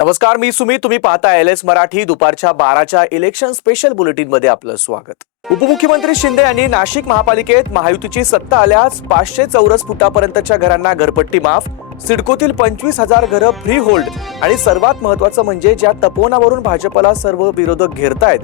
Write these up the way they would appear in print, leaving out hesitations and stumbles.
नमस्कार, मी सुमित. तुम्ही पाहता एलएस मराठी. दुपारच्या 12च्या इलेक्शन स्पेशल बुलेटिन मध्ये आपलं स्वागत. उपमुख्यमंत्री शिंदे यांनी नाशिक महापालिकेत महायुतीची सत्ता आल्यास 500 चौरस फुटापर्यंतच्या घरांना घरपट्टी माफ, सिडकोतील 25,000 घरं फ्री होल्ड आणि सर्वात महत्त्वाचं म्हणजे ज्या तपोवनावरून भाजपला सर्व विरोधक घेरतायत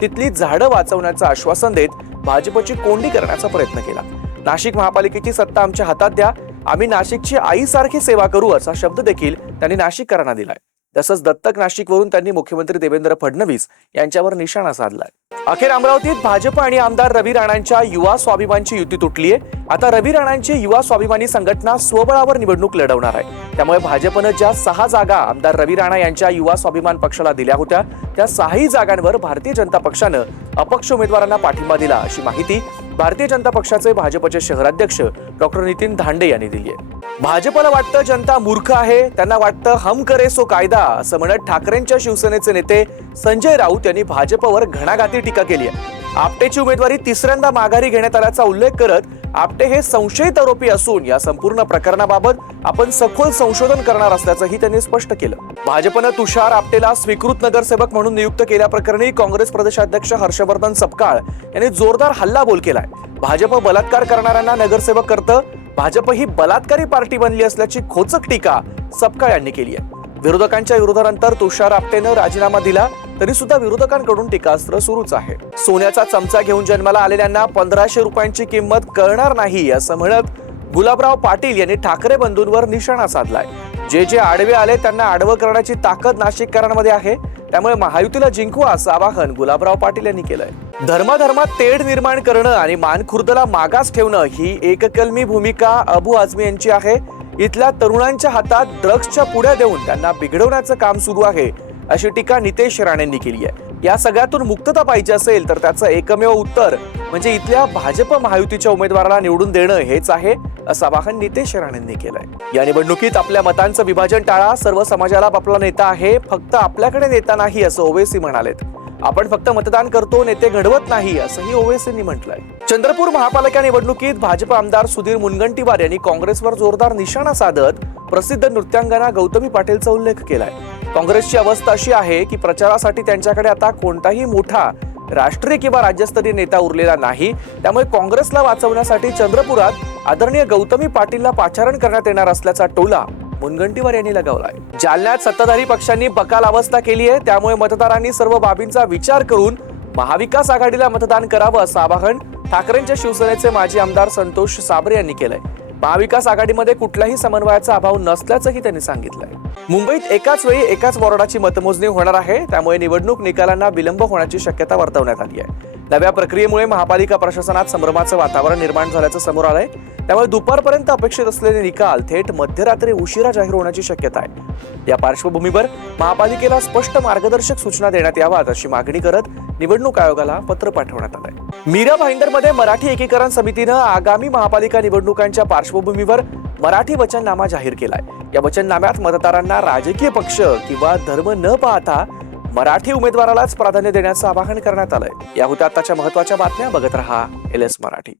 तिथली झाडं वाचवण्याचं आश्वासन देत भाजपची कोंडी करण्याचा प्रयत्न केला. नाशिक महापालिकेची सत्ता आमच्या हातात द्या, आम्ही नाशिकची आईसारखी सेवा करू असा शब्द देखील त्यांनी नाशिककरांना दिलाय. तसंच दत्तक नाशिकवरून त्यांनी मुख्यमंत्री देवेंद्र फडणवीस यांच्यावर निशाणा साधलाय. अखेर अमरावतीत भाजप आणि आमदार रवी राणांच्या युवा स्वाभिमानची युती तुटलीये. आता रवी राणांची युवा स्वाभिमानी संघटना स्वबळावर निवडणूक लढवणार आहे. त्यामुळे भाजपनं ज्या 6 जागा आमदार रवी राणा यांच्या युवा स्वाभिमान पक्षाला दिल्या होत्या त्या 6ही जागांवर भारतीय जनता पक्षानं अपक्ष उमेदवारांना पाठिंबा दिला, अशी माहिती भारतीय जनता पक्षाचे भाजपचे शहराध्यक्ष डॉक्टर नितीन धांडे यांनी दिली आहे. भाजपला वाटतं जनता मूर्ख आहे, त्यांना वाटतं हम करे सो कायदा असं म्हणत ठाकरेंच्या शिवसेनेचे नेते संजय राऊत यांनी भाजपवर घणाघाती टीका केली आहे. आपटेची उमेदवारी तिसऱ्यांदा माघारी घेण्यात आल्याचा उल्लेख करत आपटे हे संशयित आरोपी असून या संपूर्ण प्रकरणाबाबत आपण सखोल संशोधन करणार असल्याचंही त्यांनी स्पष्ट केलं. भाजपनं तुषार आपटेला स्वीकृत नगरसेवक म्हणून नियुक्त केल्याप्रकरणी काँग्रेस प्रदेशाध्यक्ष हर्षवर्धन सपकाळ यांनी जोरदार हल्लाबोल केलाय. भाजप बलात्कार करणाऱ्यांना नगरसेवक करतं, भाजप ही बलात्कारी पार्टी बनली असल्याची खोचक टीका सपकाळ यांनी केली आहे. विरोधकांच्या विरोधानंतर तुषार आपटेनं राजीनामा दिला तरी सुद्धा विरोधकांकडून टीकास्त्र सुरूच आहे. सोन्याचा चमचा घेऊन जन्माला आलेल्यांना 1500 रुपयांची किंमत कळणार नाही असं म्हणत गुलाबराव पाटील यांनी ठाकरे बंधूंवर निशाणा साधलाय. जे आडवे आले त्यांना आडवं करण्याची ताकद नाशिककरांमध्ये आहे, त्यामुळे महायुतीला जिंकवा असं आवाहन गुलाबराव पाटील यांनी केलंय. धर्माधर्मात तेढ निर्माण करणं आणि मानखुर्दला मागास ठेवणं ही एककलमी भूमिका अबू आझमी यांची आहे. इथल्या तरुणांच्या हातात ड्रग्सच्या पुड्या देऊन त्यांना बिघडवण्याचं काम सुरू आहे, अशी टीका नितेश राणेंनी केली आहे. या सगळ्यातून मुक्तता पाहिजे असेल तर त्याचं एकमेव उत्तर म्हणजे इथल्या भाजप महायुतीच्या उमेदवाराला निवडून देणं हेच आहे, असं आवाहन नितेश राणेंनी केलंय. या निवडणुकीत आपल्या मतांचं विभाजन टाळा, सर्व समाजाला आपला नेता आहे, फक्त आपल्याकडे नेता नाही असं ओवेसी म्हणालेत. आपण फक्त मतदान करतो, नेते घडवत नाही असंही ओवेसींनी म्हटलंय. चंद्रपूर महापालिका निवडणुकीत भाजप आमदार सुधीर मुनगंटीवार यांनी काँग्रेसवर जोरदार निशाणा साधत प्रसिद्ध नृत्यांगना गौतमी पाटीलचा उल्लेख केलाय. काँग्रेसची अवस्था अशी आहे की प्रचारासाठी त्यांच्याकडे आता कोणताही मोठा राष्ट्रीय किंवा राज्यस्तरीय नेता उरलेला नाही. त्यामुळे काँग्रेसला वाचवण्यासाठी चंद्रपुरात आदरणीय गौतमी पाटीलला पाचारण करण्यात येणार असल्याचा टोला मुनगंटीवार यांनी लगावलाय. जालन्यात सत्ताधारी पक्षांनी बकाल अवस्था केली आहे, त्यामुळे मतदारांनी सर्व बाबींचा विचार करून महाविकास आघाडीला मतदान करावं असं आवाहन ठाकरेंच्या शिवसेनेचे माजी आमदार संतोष साबरे यांनी केलंय. महाविकास आघाडीमध्ये कुठल्याही समन्वयाचा अभाव नसल्याचंही त्यांनी सांगितलंय. मुंबईत एकाच वेळी एकाच वॉर्डाची मतमोजणी होणार आहे, त्यामुळे निवडणूक निकालांना विलंब होण्याची शक्यता वर्तवण्यात आली आहे. नव्या प्रक्रियेमुळे महापालिका प्रशासनात संभ्रमाचं वातावरण निर्माण झाल्याचं समोर आलंय. त्यामुळे दुपारपर्यंत अपेक्षित असलेले निकाल थेट मध्यरात्री उशिरा जाहीर होण्याची शक्यता आहे. या पार्श्वभूमीवर महापालिकेला स्पष्ट मार्गदर्शक सूचना देण्यात याव्यात अशी मागणी करत निवडणूक आयोगाला पत्र पाठवण्यात आलंय. मीरा भाईंदरमध्ये मराठी एकीकरण समितीनं आगामी महापालिका निवडणुकांच्या पार्श्वभूमीवर मराठी वचननामा जाहीर केलाय. या वचननाम्यात मतदारांना राजकीय पक्ष किंवा धर्म न पाहता मराठी उमेदवारालाच प्राधान्य देण्याचं आवाहन करण्यात आलंय. या होत्या आताच्या महत्त्वाच्या बातम्या. बघत रहा एलएस मराठी.